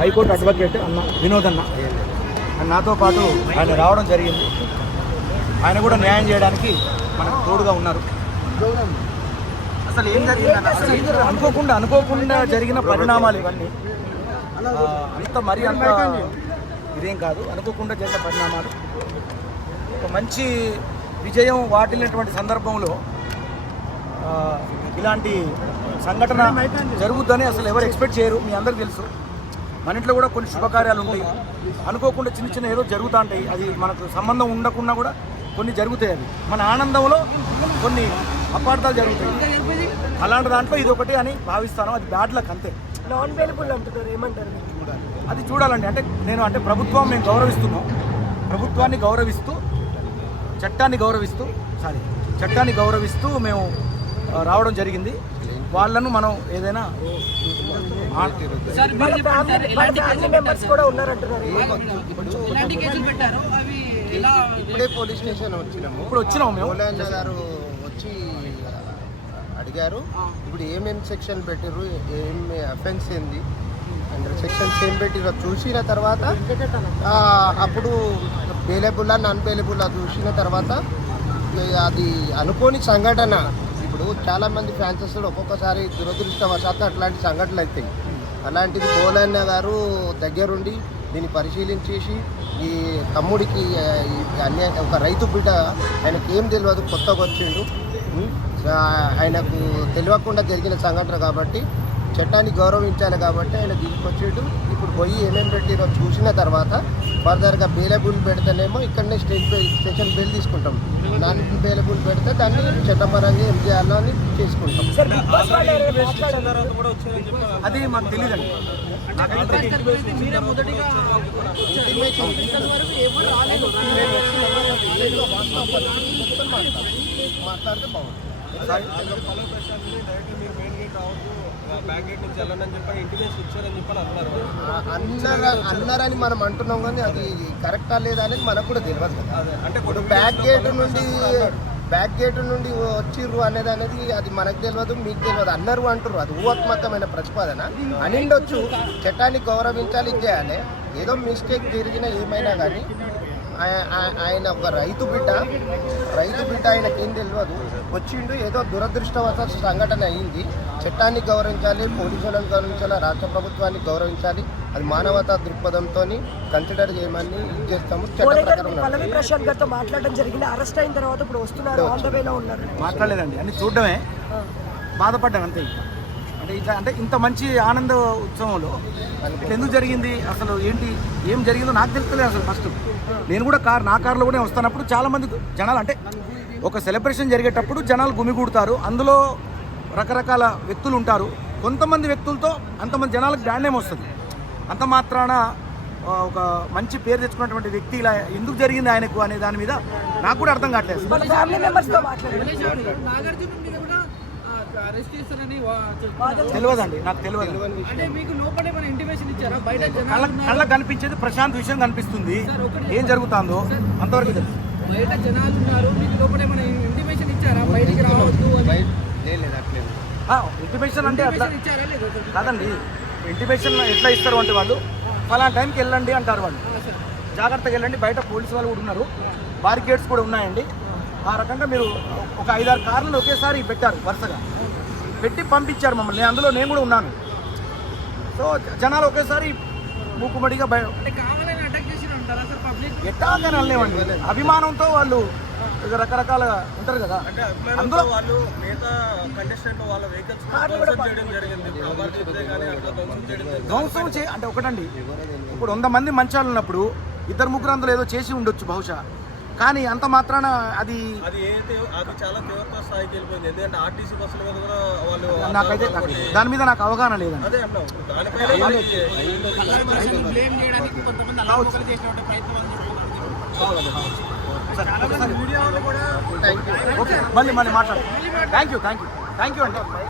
High court advocate అన్న వినోద్ అన్న. నాతో పాటు ఆయన రావడం జరిగింది. ఆయన కూడా న్యాయం చేయడానికి మనకు తోడుగా ఉన్నారు. అసలు ఏం జరిగింది అసలు అనుకోకుండా అనుకోకుండా జరిగిన పరిణామాలు ఇవన్నీ. అంత మరి అంత ఇదేం కాదు. అనుకోకుండా జరిగిన పరిణామాలు. ఒక మంచి విజయం వాటిల్లినటువంటి సందర్భంలో ఇలాంటి సంఘటన జరుగుద్దని అసలు ఎవరు ఎక్స్పెక్ట్ చేయరు. మీ అందరికి తెలుసు. మన ఇంట్లో కూడా కొన్ని శుభకార్యాలు ఉంటాయి. అనుకోకుండా చిన్న చిన్న ఏదో జరుగుతూ ఉంటాయి. అది మనకు సంబంధం ఉండకుండా కూడా కొన్ని జరుగుతాయి అవి. మన ఆనందంలో కొన్ని అపార్థాలు జరుగుతాయి. అలాంటి దాంట్లో ఇది ఒకటి అని భావిస్తాను. అది బ్యాడ్ లక్ అంతే. నాన్ అవైలబుల్ అంటున్నారు. ఏమంటారు? మీరు? అది చూడాలండి. అంటే నేను అంటే ప్రభుత్వం మేము గౌరవిస్తున్నాం. ప్రభుత్వాన్ని గౌరవిస్తూ చట్టాన్ని గౌరవిస్తూ సారీ చట్టాన్ని గౌరవిస్తూ మేము రావడం జరిగింది. వాళ్ళను మనం ఏదైనా పెట్టారు? ఇప్పుడే పోలీస్ స్టేషన్ వచ్చినాము. ఇప్పుడు వచ్చినాము మేము. గారు వచ్చి అడిగారు. ఇప్పుడు ఏమేమి సెక్షన్ పెట్టిర్రు? ఏమి అఫెన్స్ ఏంది? అండ్ సెక్షన్స్ ఏం పెట్టిరో చూసిన తర్వాత అప్పుడు బేలబుల్లా నాన్ బేలబుల్లా చూసిన తర్వాత అది అనుకోని సంఘటన. ఇప్పుడు చాలామంది ఫ్యాన్సెస్ ఒక్కొక్కసారి దురదృష్టవశాత్తు అట్లాంటి సంఘటనలు అవుతాయి అలాంటిది బోలన్న గారు దగ్గరుండి దీన్ని పరిశీలించేసి ఈ తమ్ముడికి అన్య ఒక రైతు బిడ్డ ఆయనకి ఏం తెలియదు కొత్తగా వచ్చిండు ఆయనకు తెలియకుండా జరిగిన సంఘటన కాబట్టి చట్టాన్ని గౌరవించాలి కాబట్టి ఆయన తీసుకొచ్చిండు ఇప్పుడు పోయి ఏమేమి పెట్టిరో చూసిన తర్వాత ఫర్దర్గా బేలబుల్ పెడితేనేమో ఇక్కడనే స్టేట్ బెయిల్ స్టేషన్ బెయిల్ తీసుకుంటాం. నాన్ బేలబుల్ పెడితే దాన్ని చట్టపరంగా ఏం చేయాలో అని చేసుకుంటాం. అది మాకు తెలియదండి అన్నర. అన్నారని మనం అంటున్నాం కానీ అది కరెక్టా లేదా అనేది మనకు కూడా తెలియదు కదా. అంటే ఇప్పుడు బ్యాక్ గేట్ నుండి బ్యాక్ గేట్ నుండి వచ్చిర్రు అనేది అనేది అది మనకు తెలియదు మీకు తెలియదు అన్నారు అంటారు అది ఊహాత్మకమైన ప్రతిపాదన. అనిండొచ్చు. చట్టాన్ని గౌరవించాలి చేయాలి ఏదో మిస్టేక్ జరిగినా ఏమైనా కానీ ఆయన ఒక రైతు బిడ్డ. రైతు బిడ్డ ఆయనకి ఏం తెలియదు వచ్చిండు ఏదో దురదృష్టవశాత్తు సంఘటన అయింది. చట్టాన్ని గౌరవించాలి పోలీసులను గౌరవించాలి రాష్ట్ర ప్రభుత్వాన్ని గౌరవించాలి. అది మానవతా దృక్పథంతో కన్సిడర్ చేయమని ఇది చేస్తాము. పల్లవి ప్రశాంత్ గారితో మాట్లాడడం జరిగింది. అరెస్ట్ అయిన తర్వాత ఇప్పుడు వస్తున్నారు ఆన్ ద వేలో ఉన్నారు. మాట్లాడలేదండి. అన్ని చూడడమే. బాధపడ్డాను అంతే. అంటే ఇట్లా అంటే ఇంత మంచి ఆనంద ఉత్సవంలో ఇట్లా ఎందుకు జరిగింది? అసలు ఏంటి? ఏం జరిగిందో నాకు తెలుస్తలేదు అసలు ఫస్ట్ నేను కూడా కార్ నా కార్లో కూడా వస్తున్నప్పుడు చాలా మంది జనాలు అంటే ఒక సెలబ్రేషన్ జరిగేటప్పుడు జనాలు గుమిగూడతారు అందులో రకరకాల వ్యక్తులు ఉంటారు. కొంతమంది వ్యక్తులతో అంతమంది జనాలకు బ్రాండ్ నేమ్ వస్తుంది. అంత మాత్రాన ఒక మంచి పేరు తెచ్చుకున్నటువంటి వ్యక్తి ఇలా ఎందుకు జరిగింది ఆయనకు అనే దాని మీద నాకు కూడా అర్థం కావట్లేదు. తెలియదండి నాకు తెలియదు. అంటే మీకు లోపలే మన ఇంటిమేషన్ ఇచ్చారా? బయట కళ్ళ కళ్ళకు కనిపించేది ప్రశాంత్ విషయం కనిపిస్తుంది. ఏం జరుగుతుందో అంతవరకు తెలుసు. బయట జనాలు ఉన్నారు మీకు లోపలే మన ఇంటిమేషన్ ఇచ్చారా? బయటికి రావద్దు అని. లేదు అట్లేదు ఇంటిమేషన్ అంటే అట్లా కాదండి. ఇంటిమేషన్ ఎట్లా ఇస్తారు అంటే వాళ్ళు ఫలానా టైంకి వెళ్ళండి అంటారు వాళ్ళు. జాగ్రత్తగా వెళ్ళండి బయట పోలీసు వాళ్ళు కూడా ఉన్నారు. బారికేడ్స్ కూడా ఉన్నాయండి. ఆ రకంగా మీరు ఒక ఐదారు కార్లను ఒకేసారి పెట్టారు వరుసగా. పెట్టి పంపించారు మమ్మల్ని. అందులో నేను కూడా ఉన్నాను. సో జనాలు ఒకేసారి మూకుమడిగా అనలేమండి. అభిమానంతో వాళ్ళు రకరకాల ఉంటారు కదా. అందులో వాళ్ళు మిగతా కంటెస్టెంట్ వెహికల్స్ ధ్వంసం చే అంటే ఒకటండి. ఇప్పుడు వంద మంది మంచాలు ఉన్నప్పుడు ఇద్దరు ముగ్గురు అందులో ఏదో చేసి ఉండొచ్చు బహుశా. కానీ అంత మాత్రాన అది అది ఏదైతే అది చాలా తీవ్రత స్థాయికి వెళ్ళిపోయింది. ఎందుకంటే ఆర్టీసీ బస్సుల మీద కూడా వాళ్ళు నాకైతే దాని మీద నాకు అవగాహన లేదండి. అదే ఓకే. మళ్ళీ మళ్ళీ మాట్లాడు thank you thank you thank you అండి.